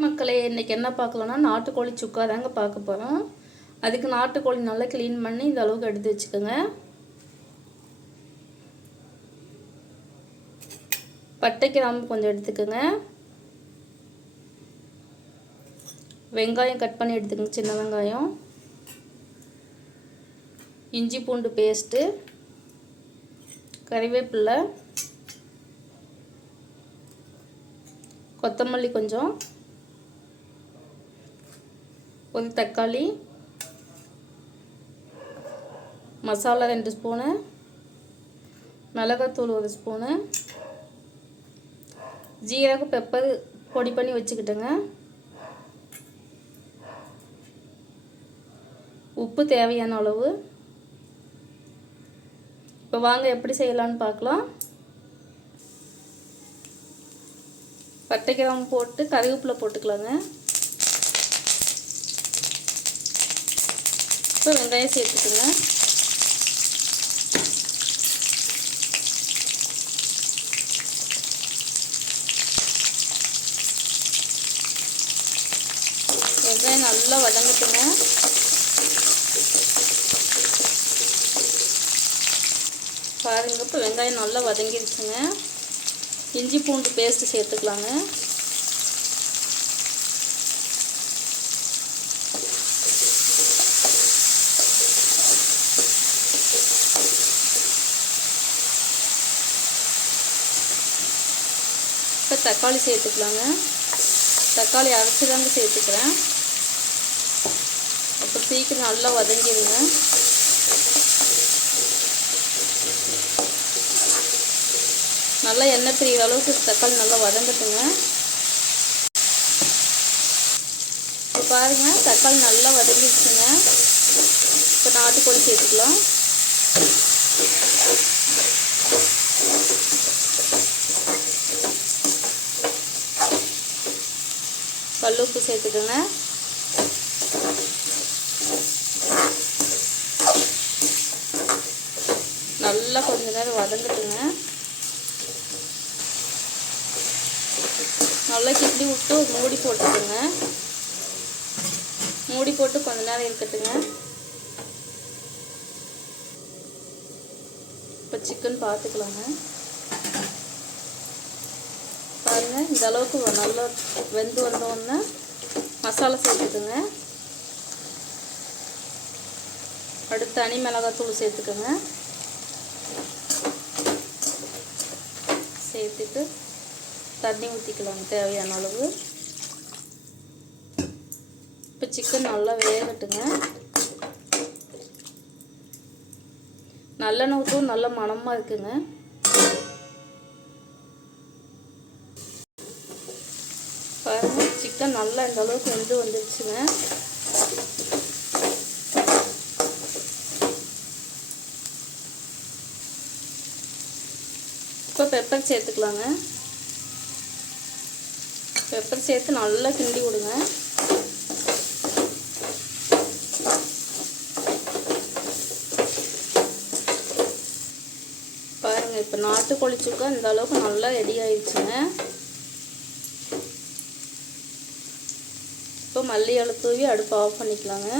மக்களே, இன்றைக்கி என்ன பார்க்கலான்னா நாட்டுக்கோழி சுக்கா தாங்க பார்க்க போகிறோம். அதுக்கு நாட்டுக்கோழி நல்லா க்ளீன் பண்ணி இந்த அளவுக்கு எடுத்து வச்சுக்கோங்க. பட்டை கிராம்பு கொஞ்சம் எடுத்துக்கோங்க. வெங்காயம் கட் பண்ணி எடுத்துக்கோங்க, சின்ன வெங்காயம். இஞ்சி பூண்டு பேஸ்ட்டு, கறிவேப்பிலை, கொத்தமல்லி கொஞ்சம், ஒரு தக்காளி, மசாலா 2 ஸ்பூனு, மிளகாத்தூள் 1 ஸ்பூனு, ஜீரகம் பெப்பர் பொடி பண்ணி வச்சுக்கிட்டேங்க. உப்பு தேவையான அளவு. இப்போ வாங்க எப்படி செய்யலான்னு பார்க்கலாம். பட்டை கிராம்பு போட்டு கறிவேப்பிலை போட்டுக்கலாங்க. இப்போ வெங்காயம் சேர்த்துக்குங்க. வெங்காயம் நல்லா வதங்கட்டுங்க. பாருங்க, இப்போ வெங்காயம் நல்லா வதங்கிடுச்சுங்க. இஞ்சி பூண்டு பேஸ்ட்டு சேர்த்துக்கலாங்க. இப்போ தக்காளி சேர்த்துக்கலாங்க. தக்காளி அரைச்சி தாங்க சேர்த்துக்கிறேன். அப்போ சீக்கிரம் நல்லா வதங்கிடுங்க. நல்லா எண்ணெய் பிரிகிற அளவுக்கு தக்காளி நல்லா வதங்கட்டுங்க. இப்போ பாருங்கள், தக்காளி நல்லா வதங்கிடுச்சுங்க. இப்போ நாட்டுக்கோழி சேர்த்துக்கலாம். கல்லுப்பு சேர்த்துக்கோங்க. நல்லா கொஞ்ச நேரம் வதங்கட்டுங்க. நல்லா கிண்டி விட்டு மூடி போட்டுக்கோங்க. மூடி போட்டு கொஞ்ச நேரம் இருக்கட்டுங்க. இப்போ சிக்கன் பார்த்துக்கலாங்க. பாருங்கள், இந்த அளவுக்கு நல்லா வெந்து வந்தோடனே மசாலா சேர்த்துக்குங்க. அடுத்து தனி மிளகாத்தூள் சேர்த்துக்கோங்க. சேர்த்துட்டு தண்ணி ஊற்றிக்கலாங்க தேவையான அளவு. இப்போ சிக்கன் நல்லா வேகட்டுங்க. நல்லெண்ணெய் ஊற்றும், நல்ல மணமாக இருக்குங்க. பாருங்கள், சிக்கன் நல்லா இந்த அளவுக்கு வெந்து வந்துடுச்சுங்க. இப்போ பெப்பர் சேர்த்துக்கலாங்க. பெப்பர் சேர்த்து நல்லா கிண்டி விடுங்க. பாருங்கள், இப்போ நாட்டுக்கோழி சுக்கா இந்த அளவுக்கு நல்லா ரெடி ஆயிடுச்சுங்க. இப்போ மல்லி இலை தூவி அடுப்பு ஆஃப் பண்ணிக்கலாங்க.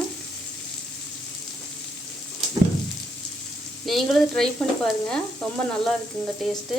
நீங்களும் ட்ரை பண்ணி பாருங்கள், ரொம்ப நல்லா இருக்குங்க டேஸ்ட்டு.